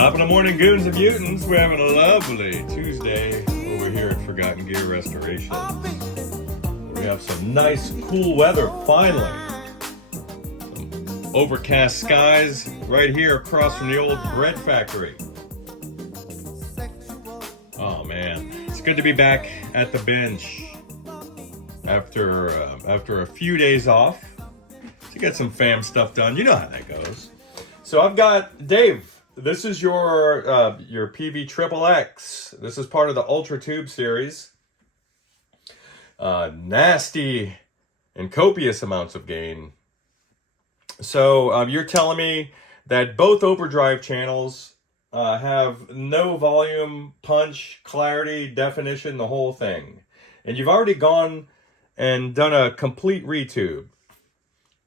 Top of the morning, goons and mutants. We're having a lovely Tuesday over here at Forgotten Gear Restoration. We have some nice, cool weather, finally. Some overcast skies right here across from the old bread factory. Oh man, it's good to be back at the bench after a few days off to get some fam stuff done. You know how that goes. So I've got Dave. This is your Peavey XXX. This is part of the Ultra Tube series. Nasty and copious amounts of gain. So you're telling me that both overdrive channels have no volume, punch, clarity, definition, the whole thing. And you've already gone and done a complete retube.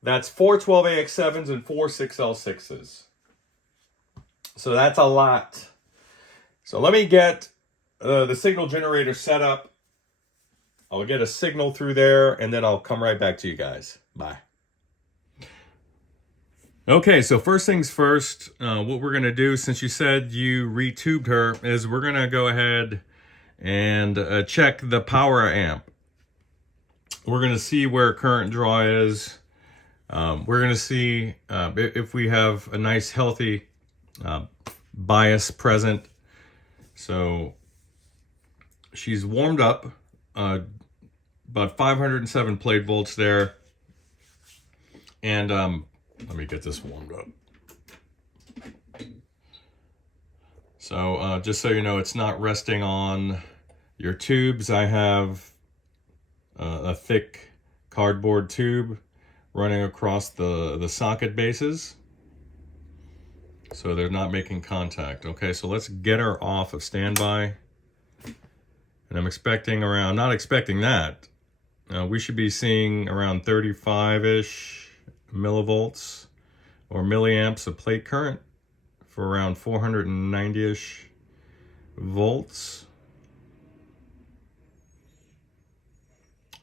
That's 4 12AX7s and 4 6L6s. So that's a lot. So let me get the signal generator set up. I'll get a signal through there, and then I'll come right back to you guys. Bye. Okay, so first things first, what we're going to do, since you said you retubed her, is we're going to go ahead and check the power amp. We're going to see where current draw is. We're going to see if we have a nice, healthy bias present. So she's warmed up, about 507 plate volts there. And let me get this warmed up. So just so you know, it's not resting on your tubes. I have a thick cardboard tube running across the socket bases, so they're not making contact. Okay, so let's get her off of standby. And I'm expecting around, not expecting that, we should be seeing around 35-ish millivolts or milliamps of plate current for around 490-ish volts.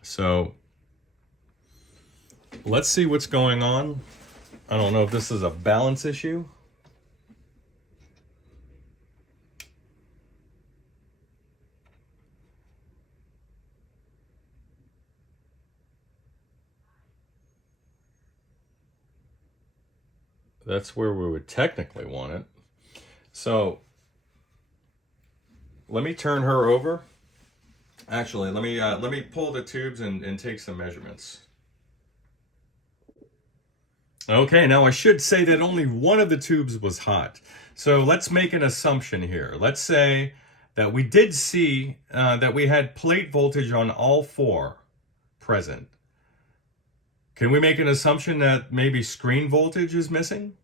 So let's see what's going on. I don't know if this is a balance issue. That's where we would technically want it. So let me turn her over. Actually, let me pull the tubes and take some measurements. Okay, now I should say that only one of the tubes was hot. So let's make an assumption here. Let's say that we did see that we had plate voltage on all four present. Can we make an assumption that maybe screen voltage is missing?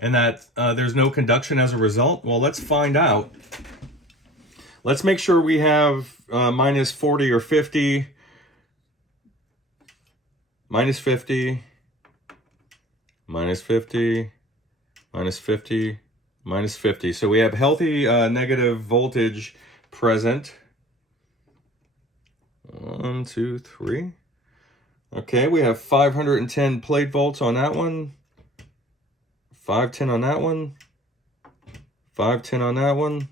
And that there's no conduction as a result? Well, let's find out. Let's make sure we have minus 40 or 50, minus 50, minus 50, minus 50, minus 50. So we have healthy negative voltage present. 1, 2, 3. Okay, we have 510 plate volts on that one. 510 on that one. 510 on that one.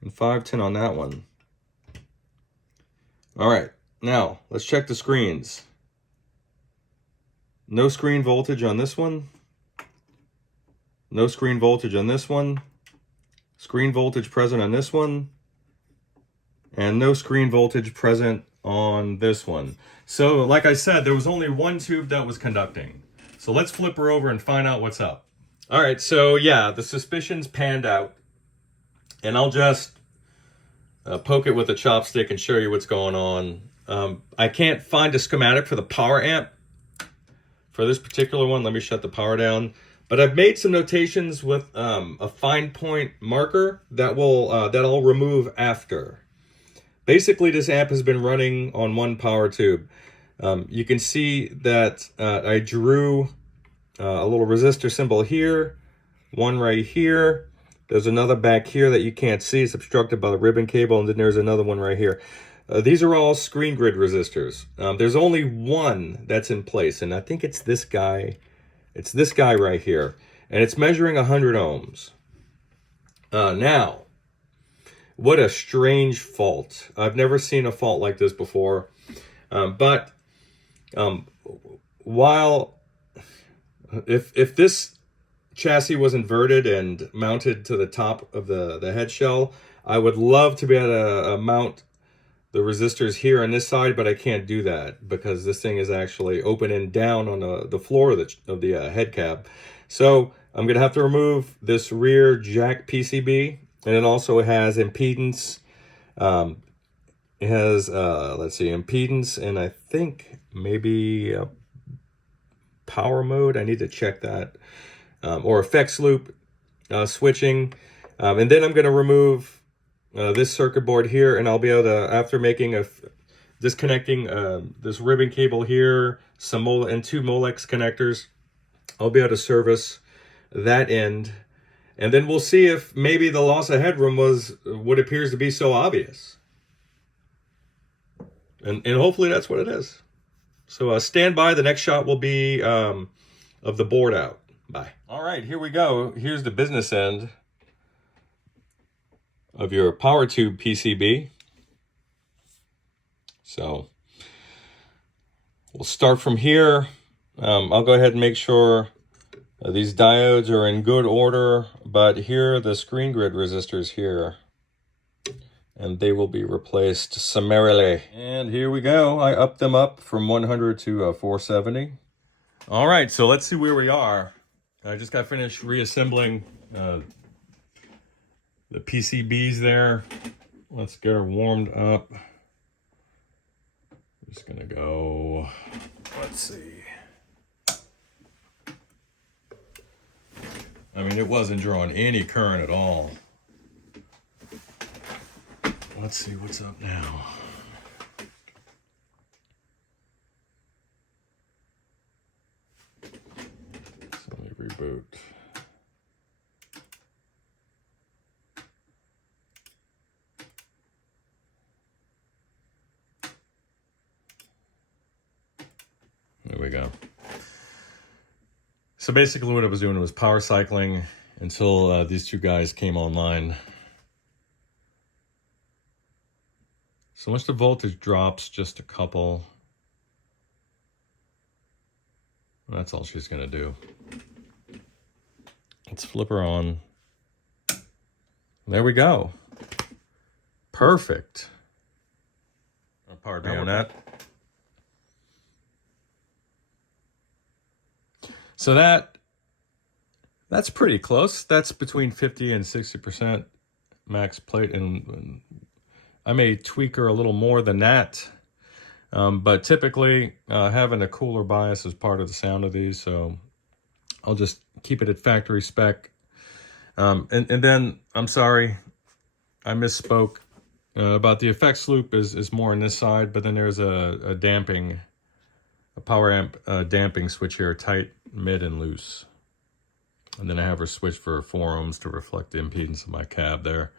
And 510 on that one. All right, now let's check the screens. No screen voltage on this one. No screen voltage on this one. Screen voltage present on this one. And no screen voltage present on this one. So like I said, there was only one tube that was conducting. So let's flip her over and find out what's up. All right, so yeah, the suspicions panned out. And I'll just poke it with a chopstick and show you what's going on. I can't find a schematic for the power amp for this particular one. Let me shut the power down. But I've made some notations with a fine point marker that I'll remove after. Basically, this amp has been running on one power tube. You can see that I drew a little resistor symbol here, one right here. There's another back here that you can't see. It's obstructed by the ribbon cable, and then there's another one right here. These are all screen grid resistors. There's only one that's in place, and I think it's this guy. It's this guy right here. and it's measuring 100 ohms. Now, what a strange fault. I've never seen a fault like this before. But while if this chassis was inverted and mounted to the top of the head shell, I would love to be able to mount the resistors here on this side, but I can't do that because this thing is actually open and down on the floor of the head cap. So I'm going to have to remove this rear jack PCB, and it also has impedance. It has, let's see, impedance, and I think maybe power mode. I need to check that. Or effects loop switching. And then I'm going to remove this circuit board here, and I'll be able to, after making disconnecting this ribbon cable here, and 2 Molex connectors, I'll be able to service that end. And then we'll see if maybe the loss of headroom was what appears to be so obvious. And hopefully that's what it is. So stand by. The next shot will be of the board out. Bye. All right, here we go. Here's the business end of your power tube PCB. So we'll start from here. I'll go ahead and make sure these diodes are in good order, but here are the screen grid resistors here, and they will be replaced summarily. And here we go. I upped them up from 100 to 470. All right, so let's see where we are. I just got finished reassembling the PCBs there. Let's get her warmed up. Just gonna go, let's see. I mean, it wasn't drawing any current at all. Let's see what's up now. So let me reboot. There we go. So basically what I was doing was power cycling until these two guys came online. So once the voltage drops just a couple, that's all she's gonna do. Let's flip her on. There we go. Perfect. Pardon me on that. So that's pretty close. That's between 50 and 60% max plate, and I may tweak her a little more than that. But typically having a cooler bias is part of the sound of these, so I'll just keep it at factory spec. And then, I'm sorry, I misspoke about the effects loop is more on this side, but then there's a damping, a power amp damping switch here, tight, mid, and loose. And then I have her switch for 4 ohms to reflect the impedance of my cab there.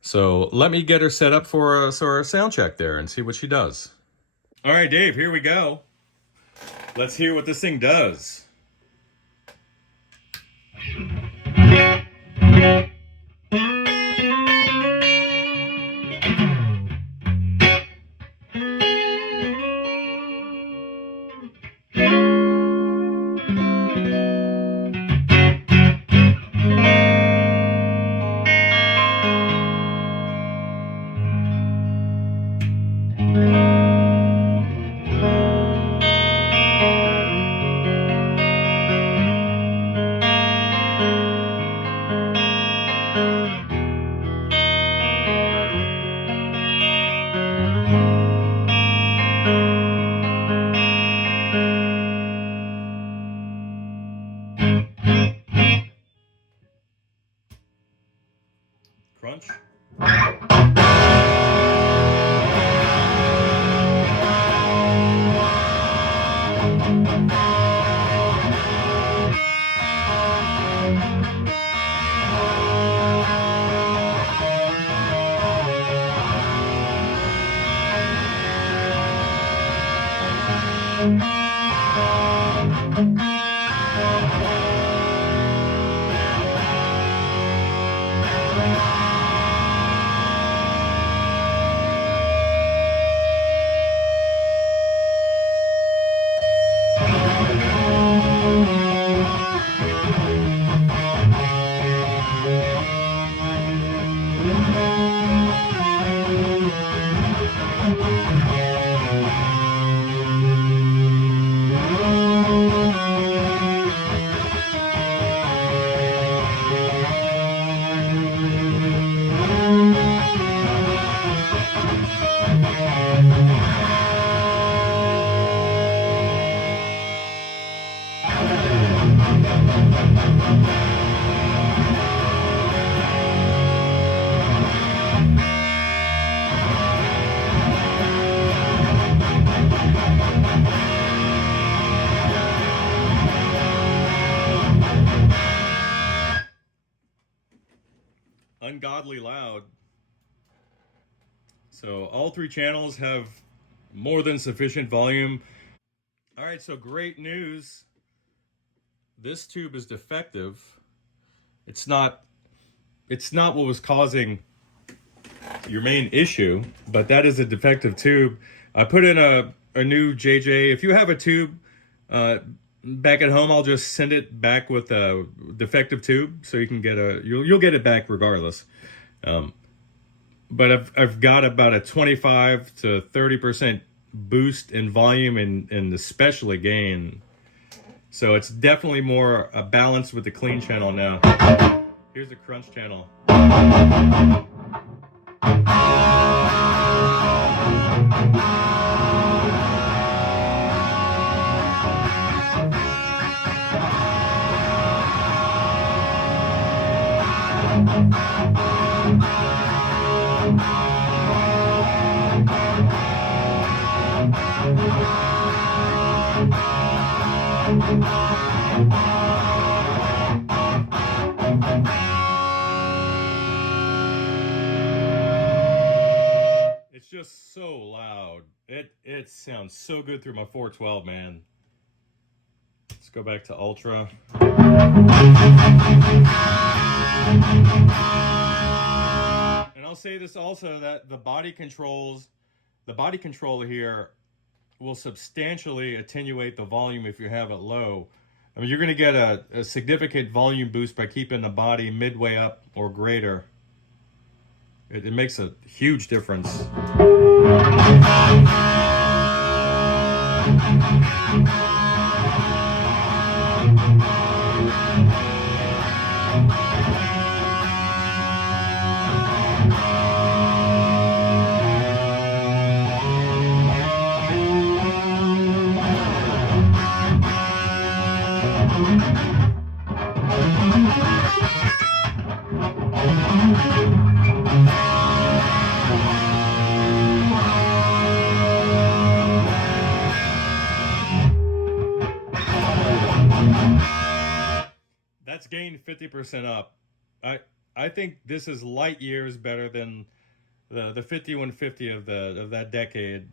So let me get her set up for a sound check there and see what she does. All right, Dave, here we go. Let's hear what this thing does. Crunch. Ungodly loud. So all three channels have more than sufficient volume. All right, so great news. This tube is defective. It's not what was causing your main issue, but that is a defective tube. I put in a new JJ. If you have a tube back at home, I'll just send it back with a defective tube, so you can get you'll get it back regardless. But I've got about a 25 to 30% boost in volume and especially gain. So it's definitely more balanced with the clean channel now. Here's the crunch channel. It's just so loud. It sounds so good through my 412, man. Let's go back to Ultra. And I'll say this also, that the body controller here will substantially attenuate the volume if you have it low. I mean, you're going to get a significant volume boost by keeping the body midway up or greater. It makes a huge difference. That's gained 50% up. I think this is light years better than the 5150 of that decade.